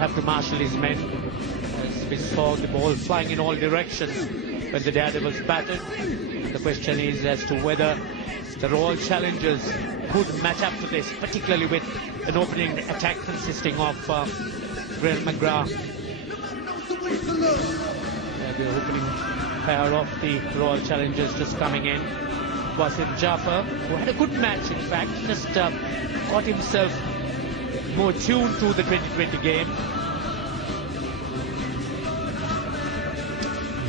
have to marshal his men. As we saw the ball flying in all directions when the Daredevils batted. And the question is as to whether the Royal Challengers could match up to this, particularly with an opening attack consisting of Glenn McGrath. The opening pair of the Royal Challengers just coming in. Wasim Jaffer, who had a good match in fact, just got himself more tuned to the 2020 game.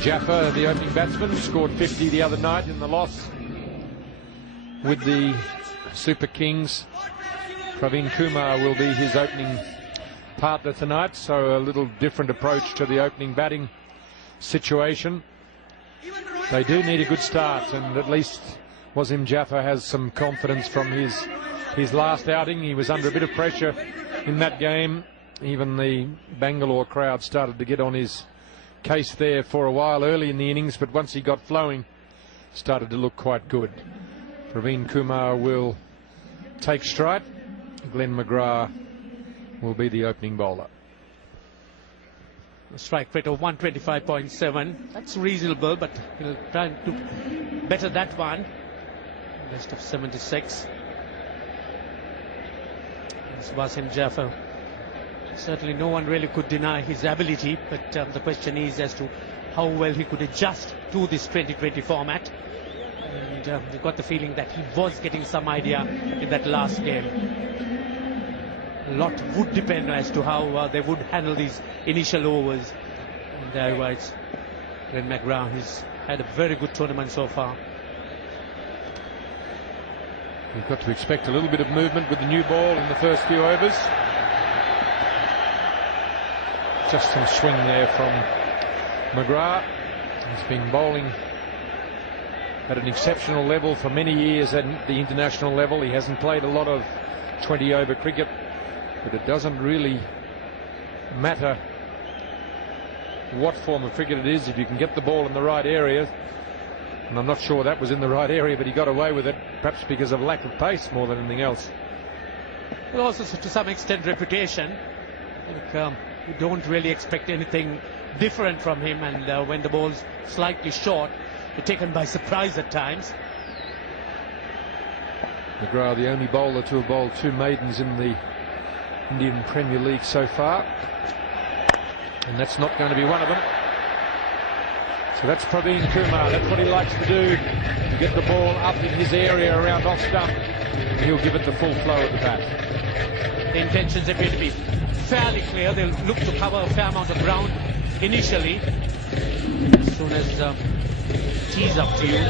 Jaffer, the opening batsman, scored 50 the other night in the loss with the Super Kings. Praveen Kumar will be his opening partner tonight, so a little different approach to the opening batting situation. They do need a good start, and at least Wasim Jaffer has some confidence from his last outing. He was under a bit of pressure in that game. Even the Bangalore crowd started to get on his case there for a while early in the innings, but once he got flowing, started to look quite good. Praveen Kumar will take stride. Glenn McGrath will be the opening bowler. A strike rate of 125.7. That's reasonable, but he'll try and do better that one. Best of 76. It's Wasim Jaffer. Certainly no one really could deny his ability, but the question is as to how well he could adjust to this 2020 format. And we got the feeling that he was getting some idea in that last game. A lot would depend as to how they would handle these initial overs. And there he was. Glenn McGrath has had a very good tournament so far. You've got to expect a little bit of movement with the new ball in the first few overs. Just some swing there from McGrath. He's been bowling at an exceptional level for many years at the international level. He hasn't played a lot of 20-over cricket, but it doesn't really matter what form of cricket it is if you can get the ball in the right area. And I'm not sure that was in the right area, but he got away with it, perhaps because of lack of pace more than anything else. Well, also to some extent reputation. I think you don't really expect anything different from him, and when the ball's slightly short, you're taken by surprise at times. McGrath, the only bowler to have bowled 2 maidens in the Indian Premier League so far, and that's not going to be one of them. So that's Praveen Kumar. That's what he likes to do, to get the ball up in his area around off stump, and he'll give it the full flow of the bat. The intentions appear to be fairly clear. They'll look to cover a fair amount of ground initially. As soon as tees up to you,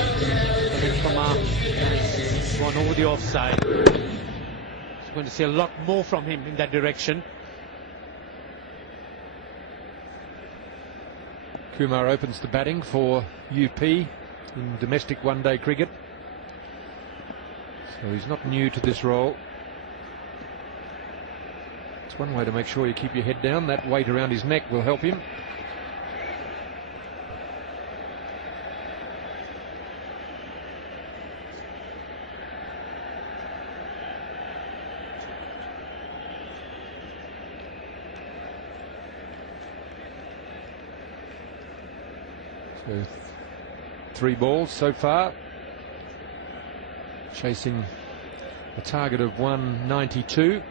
Kumar has gone over the offside. He's going to see a lot more from him in that direction. Kumar opens the batting for UP in domestic one-day cricket, so he's not new to this role. It's one way to make sure you keep your head down. That weight around his neck will help him. So 3 balls so far, chasing a target of 192.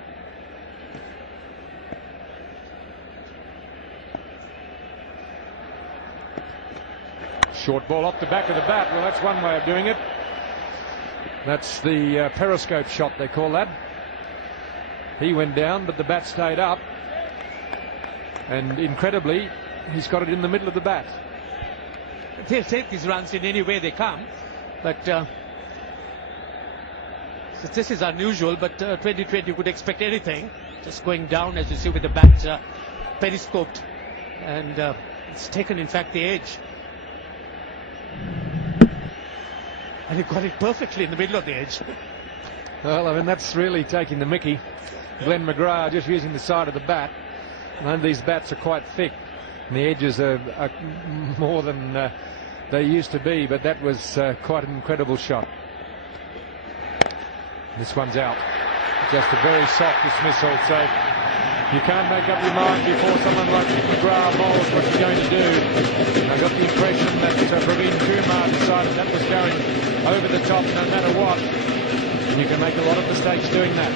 Short ball off the back of the bat. Well, that's one way of doing it. That's the periscope shot, they call that. He went down, but the bat stayed up, and incredibly he's got it in the middle of the bat. They'll take these runs in any way they come, but so this is unusual, but 2020 would expect anything. Just going down, as you see, with the bat periscoped, and it's taken in fact the edge, and he got it perfectly in the middle of the edge. Well, I mean, that's really taking the mickey. Glenn McGrath just using the side of the bat, and these bats are quite thick, and the edges are more than they used to be, but that was quite an incredible shot. This one's out. Just a very soft dismissal, so You can't make up your mind before someone like McGrath bowls what you're going to do. I got the impression that Praveen Kumar decided that was going over the top no matter what. You can make a lot of mistakes doing that.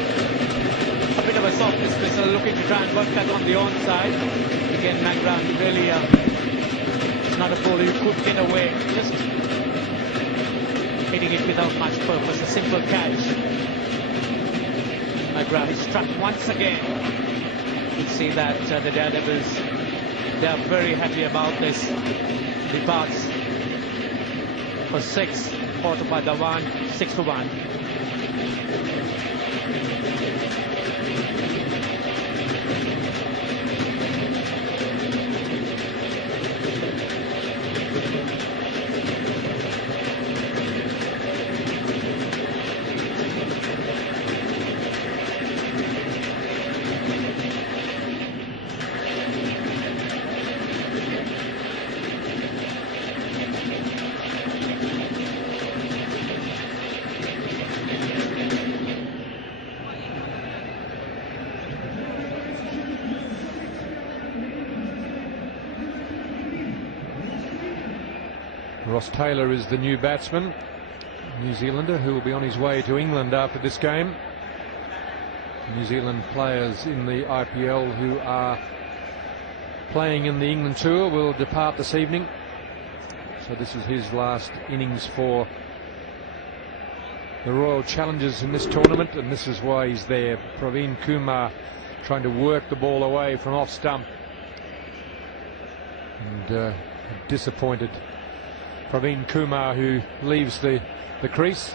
A bit of a soft dismissal, looking to try and work that on the onside. Again, McGrath really it's not a bowler you could get away. Just hitting it without much purpose, a simple catch. McGrath is struck once again. You see that the Daredevils, they are very happy about this. Departs for 6, followed by Dhawan, 6 for 1. Ross Taylor is the new batsman, New Zealander, who will be on his way to England after this game. New Zealand players in the IPL who are playing in the England tour will depart this evening. So this is his last innings for the Royal Challengers in this tournament, and this is why he's there. Praveen Kumar trying to work the ball away from off stump. And disappointed Praveen Kumar, who leaves the crease.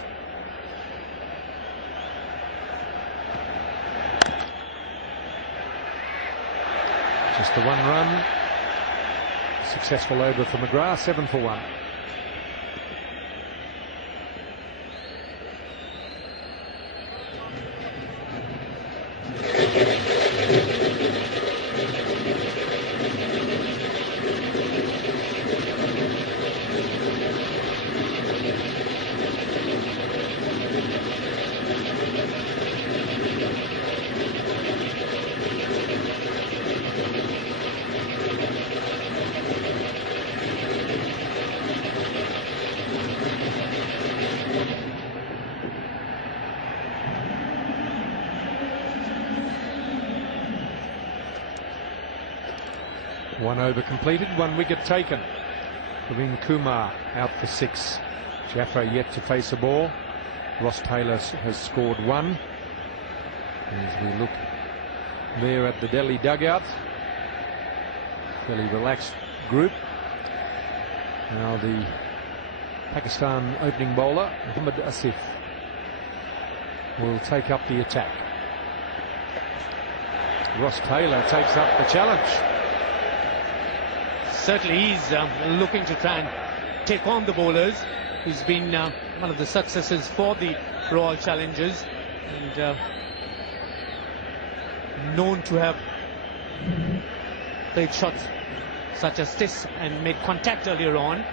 Just the 1 run. Successful over for McGrath, 7 for 1. One over completed, 1 wicket taken. Praveen Kumar out for 6. Jaffra yet to face a ball. Ross Taylor has scored 1. As we look there at the Delhi dugout, fairly relaxed group. Now the Pakistan opening bowler, Muhammad Asif, will take up the attack. Ross Taylor takes up the challenge. Certainly he's looking to try and take on the bowlers. He's been one of the successes for the Royal Challengers, and known to have played shots such as this and made contact earlier on.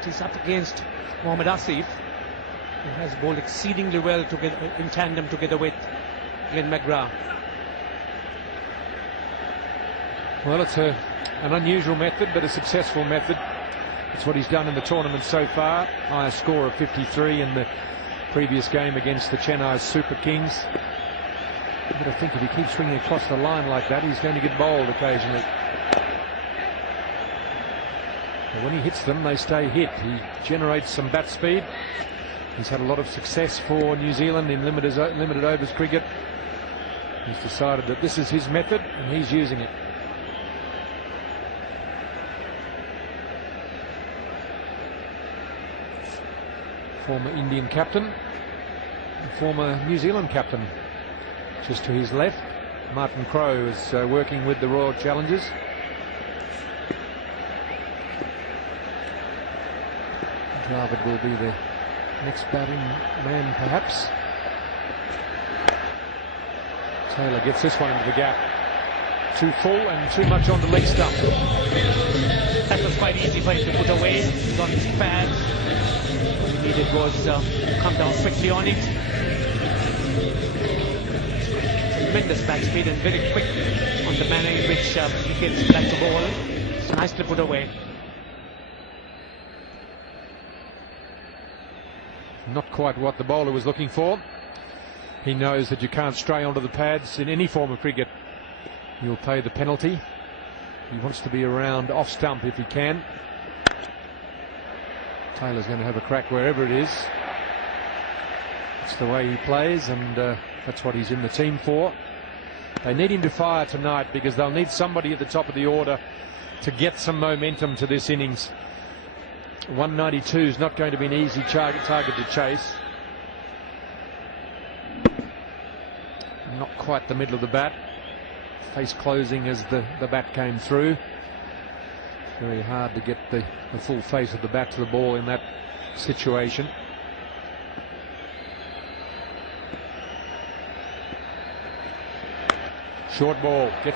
It is up against Mohammad Asif, who has bowled exceedingly well together in tandem together with Glenn McGrath. Well, it's an unusual method, but a successful method. It's what he's done in the tournament so far. Highest score of 53 in the previous game against the Chennai Super Kings. But I think if he keeps swinging across the line like that, he's going to get bowled occasionally. But when he hits them, they stay hit. He generates some bat speed. He's had a lot of success for New Zealand in limited overs cricket. He's decided that this is his method, and he's using it. Former Indian captain, former New Zealand captain. Just to his left, Martin Crowe is working with the Royal Challengers. Dravid will be the next batting man, perhaps. Taylor gets this one into the gap. Too full and too much on the leg stump. That was quite easy for him to put away. He's on his pads. All he needed was come down quickly on it. tremendous bat speed and very quick on the manner in which he gets back to ball. It's nicely put away. Not quite what the bowler was looking for. He knows that you can't stray onto the pads in any form of cricket. You'll pay the penalty. He wants to be around off stump if he can. Taylor's going to have a crack wherever it is. It's the way he plays, and that's what he's in the team for. They need him to fire tonight because they'll need somebody at the top of the order to get some momentum to this innings. 192 is not going to be an easy target to chase. Not quite the middle of the bat. Face closing as the bat came through. Very hard to get the full face of the bat to the ball in that situation. Short ball. Gets